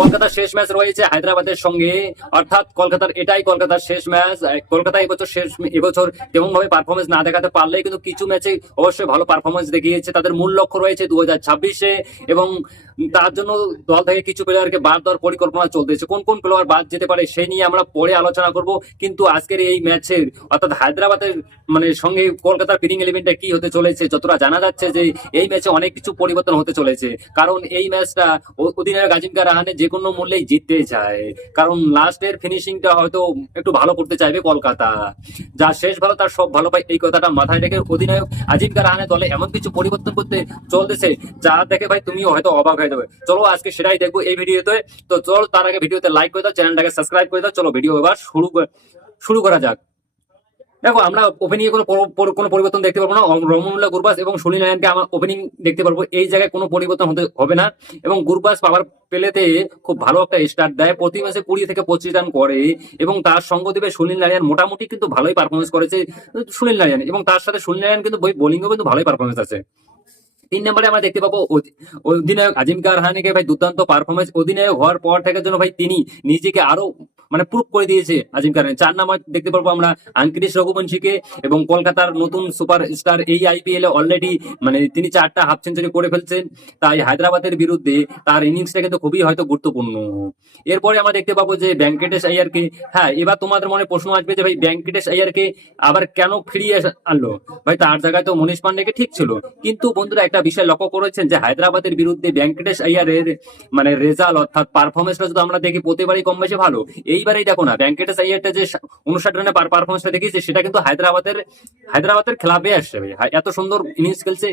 কলকাতার শেষ ম্যাচ রয়েছে হায়দ্রাবাদের সঙ্গে, অর্থাৎ কলকাতার শেষ ম্যাচ। কলকাতা এবছর তেমন ভাবে পারফরমেন্স না দেখাতে পারলে কিন্তু কিছু ম্যাচে অবশ্যই ভালো পারফরমেন্স দেখিয়েছে। তাদের মূল লক্ষ্য রয়েছে 2026-এ, এবং তার জন্য দল থেকে কিছু প্লেয়ারকে বাদ দেওয়ার পরিকল্পনা চলতেছে। কোন কোন প্লেয়ার বাদ যেতে পারে সেই নিয়ে আমরা পরে আলোচনা করব। কিন্তু আজকের এই ম্যাচের অর্থাৎ হায়দ্রাবাদের সঙ্গে কলকাতার প্লেইং ইলেভেনটা কি হতে চলেছে, যতটা জানা যাচ্ছে যে এই ম্যাচে অনেক কিছু পরিবর্তন হতে চলেছে। কারণ এই ম্যাচটা অধিনায়ক আজিম খান রাহানে যে কোনো মূল্যেই জিততে চায়, কারণ লাস্টের ফিনিশিংটা হয়তো একটু ভালো করতে চাইবে কলকাতা। যা শেষ ভালো তার সব ভালো পায়, এই কথাটা মাথায় রেখে অধিনায়ক আজিম খান রাহানে দলে এমন কিছু পরিবর্তন করতে চলতেছে যা দেখে ভাই তুমিও হয়তো অবাক হয়ে যাবে। চলো আজকে সেটাই দেখবো এই ভিডিওতে। তো চল তার আগে ভিডিওতে লাইক করে দাও, চ্যানেলটাকে সাবস্ক্রাইব করে দাও। চলো ভিডিও এবার শুরু করা যাক। দেখো, আমরা ওপেনিং এ কোনো পরিবর্তন দেখতে পারবো না। রমনুল্লাহ গুরবাজ এবং সুনীল নারায়ণকে আমরা ওপেনিং দেখতে পারবো, এই জায়গায় কোনো পরিবর্তন হবে না। এবং গুরবাজ পাওয়ার প্লেতে খুব ভালো একটা স্টার্ট দেয়, প্রতি ম্যাচে 20 থেকে 25 রান করে, এবং তার সঙ্গ দেবে সুনীল নারায়ণ। মোটামুটি কিন্তু ভালোই পারফরমেন্স করেছে সুনীল নারায়ণ, এবং তার সাথে সুনীল নারায়ণ কিন্তু বোলিংও কিন্তু ভালোই পারফরমেন্স আছে। 3 নম্বরে আমরা দেখতে পাবো অধিনায়ক আজিম খান রাহানেকে। ভাই দুর্দান্ত পারফরমেন্স, অধিনায়ক হওয়ার পর থেকে জন্য ভাই তিনি নিজেকে আরো প্রুভ করে দিয়েছে আজিম খান। 4 নম্বর দেখতে পারবো আমরা আঙ্কিরেশ রঘুবংশীকে, এবং কলকাতার নতুন সুপার স্টার। এই আইপিএল এ অলরেডি তিনি 4টা হাফ সেঞ্চুরি করে ফেলছেন, তাই হায়দ্রাবাদের বিরুদ্ধে তার ইনিংসটা কিন্তু খুবই হয়তো গুরুত্বপূর্ণ। এরপরে আমরা দেখতে পাবো যে ভেঙ্কটেশ আইয়ারকে। হ্যাঁ, এবার তোমাদের মনে প্রশ্ন আসবে যে ভাই ভেঙ্কটেশ আইয়ারকে আবার কেন ফিরিয়ে আনলো? ভাই তার জায়গায় তো মনীষ পান্ডেকে ঠিক ছিল। কিন্তু বন্ধুরা একটা বিষয় লক্ষ্য করেছেন যে হায়দ্রাবাদের বিরুদ্ধে ভেঙ্কটেশ আইয়ারের রেজাল্ট অর্থাৎ পারফরমেন্সটা যদি আমরা দেখি প্রতিবারই কম বেশি ভালো। এইবারেই দেখো না, ভেঙ্কটেশ আইয়ারটা যে 59 রানে পারফরমেন্সটা দেখিয়েছে সেটা কিন্তু হায়দ্রাবাদের খেলাবে আসছে। এত সুন্দর ইনিংস খেলছে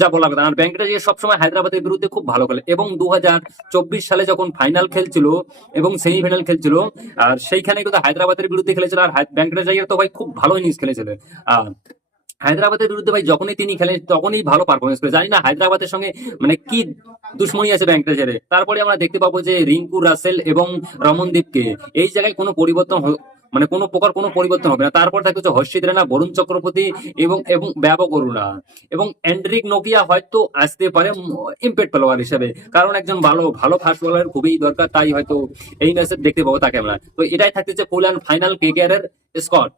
যা বলা কথা। আর ভেঙ্কটেশ আইয়ার সবসময় হায়দ্রাবাদের বিরুদ্ধে খুব ভালো খেলে, এবং 2024 সালে যখন ফাইনাল খেলছিল এবং সেমিফাইনাল খেলছিল, আর সেইখানে কিন্তু হায়দ্রাবাদের বিরুদ্ধে খেলেছিল। আর ভেঙ্কটেশ আইয়ার তো ভাই খুব ভালো ইনিংস খেলেছিল। আর হায়দ্রাবাদের বিরুদ্ধে ভাই যখনই তিনি খেলেন তখনই ভালো পারফরমেন্স করে। জানি না হায়দ্রাবাদের সঙ্গে কি দুশ্মনী আছে ভেঙ্কটেশের। তারপরে আমরা দেখতে পাবো যে রিঙ্কু রাসেল এবং রমনদীপকে এই জায়গায় কোনো পরিবর্তন কোনো প্রকার কোনো পরিবর্তন হবে না। তারপর থাকতে হচ্ছে হর্ষিত রানা, বরুণ চক্রবর্তী এবং এবং ব্যাপক অরুণা, এবং অ্যান্ড্রিক নোকিয়া হয়তো আসতে পারে ইম্প্যাক্ট প্লেয়ার হিসেবে, কারণ একজন ভালো ফাস্ট বোলার খুবই দরকার, তাই হয়তো এই ম্যাচে দেখতে পাবো তাকে আমরা। তো এটাই থাকতেছে ফুল অ্যান্ড ফাইনাল কেকেআর এর স্কোয়াড।